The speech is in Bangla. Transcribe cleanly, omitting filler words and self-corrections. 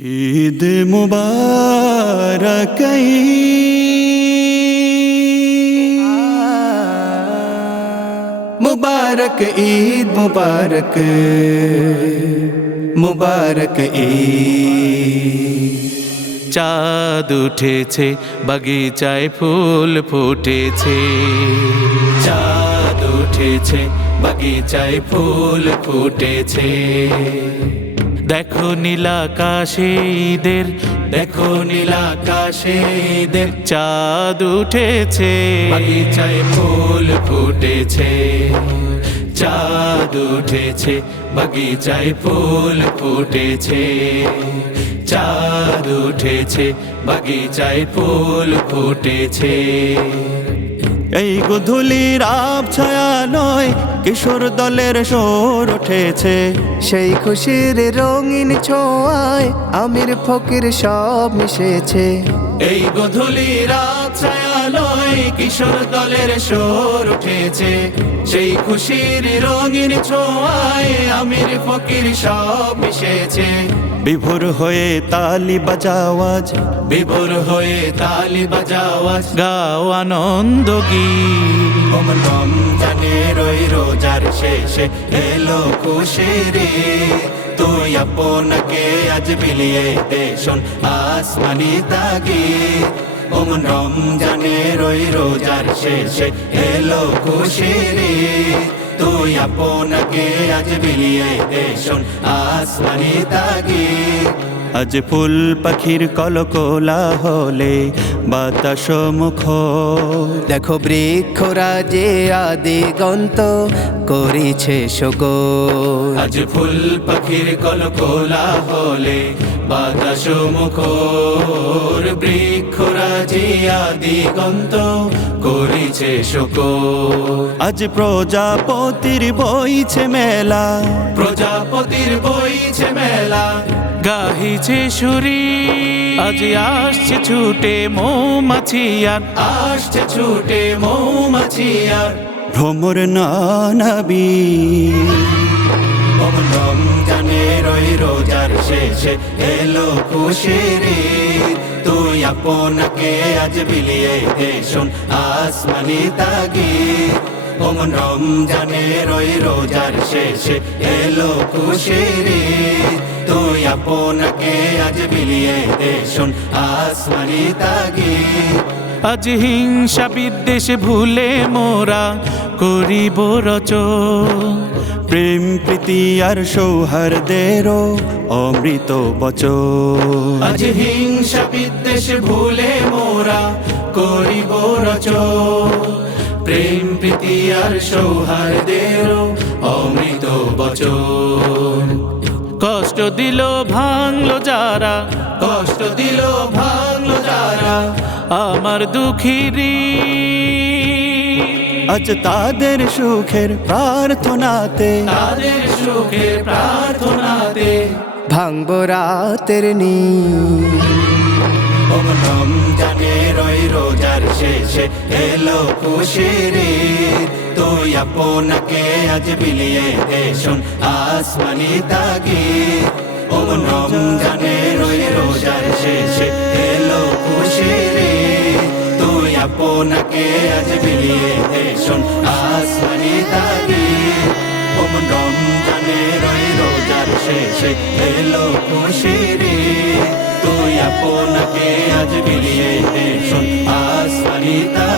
ঈদ মুবারক মুবারক ঈদ মুবারক মুবারক ঈদ। চাঁদ উঠেছে বাগিচায় ফুল ফুটেছে, চাঁদ উঠেছে বাগিচায় ফুল ফুটেছে। দেখো নীলাকাশে ঈদের, দেখো নীলাকাশে ঈদের, চাঁদ উঠেছে বাগিচায় ফুল ফুটেছে, চাঁদ উঠেছে বাগিচায় ফুল ফুটেছে, চাঁদ উঠেছে বাগিচায় ফুল ফুটেছে। এই গধূলির আবছায়া নয়, কিশোর দলের সুর উঠেছে, সেই খুশির রঙিন ছোঁয়ায় আমির ফকির সব মিশেছে। এই গধূলির আবছায়া নয়, কিশোর দলের সুর উঠেছে, সেই খুশির রঙিন ছোঁয়ায় আমির ফকির সব মিশেছে। বিভোর হয়ে তালি বাজাও আজ, বিভোর হয়ে তালি বাজাও আজ, গাও আনন্দ গীত। রমজানের ওই রোজার শেষে এলো খুশির ঈদ, তুই আপনাকে আজ বিলিয়ে দে শোন আসমানি তাগিদ। রমজানের ওই রোজার শেষে এলো খুশির ঈদ, তুই আপনাকে আজ বিলিয়ে দে শোন আসমানি তাগিদ। আজ ফুল পাখির কলকোলা হলে বাতাস মুখর, দেখো বৃক্ষরা যে আদিগন্ত করিছে শোকর। আজ ফুল পাখির কলকোলা হলে বাতাস মুখর, বৃক্ষরাজি আদিগন্ত করিছে শোকর। আজ প্রজাপতির বইছে মেলা, প্রজাপতির বইছে মেলা, গাহিছে সুরি, আজ আসছে ছুটে মৌমাছি আর, আসছে ছুটে মৌমাছি আর। ভ্রমর নানাবি রমজানের ওই রোজার শেষে এলো খুশির ঈদ, তুই আপনাকে আজ বিলিয়ে দে শোন আসমানি তাগিদ। রমজানের ওই রোজার শেষে এলো খুশির ঈদ, তুই আপনাকে আজ বিলিয়ে দে শোন আসমানি তাগিদ। আজ হিংসা বিদ্বেষ ভুলে মোরা করিব রচন, প্রেম প্রীতি আর সৌহার্দেরও অমৃত বচন। আজ হিংসা বিদ্বেষ ভুলে মোরা করিব রচন, প্রেম প্রীতি আর সৌহার্দেরও অমৃত বচন। কষ্ট দিল ভাঙলো যারা, কষ্ট দিল ভাঙলো যারা আমার দুঃখিরি, আজ তাদের সুখের প্রার্থনাতে, তাদের সুখের প্রার্থনাতে ভাঙবো রাতের নীল। রমজানের ওই রোজার শেষে এলো খুশির ঈদ, তুই আপনাকে আজ বিলিয়ে দে শোন আসমানি তাগিদ। রমজানের ওই রোজার শেষে এলো খুশির ঈদ, তুই আপনাকে আজ বিলিয়ে দে শোন আসমানি তাগিদ। রমজানের ওই রোজার শেষে এলো খুশির ঈদ, তুই আপনাকে আজ বিলিয়ে দে শোন আসমানি তাগিদ।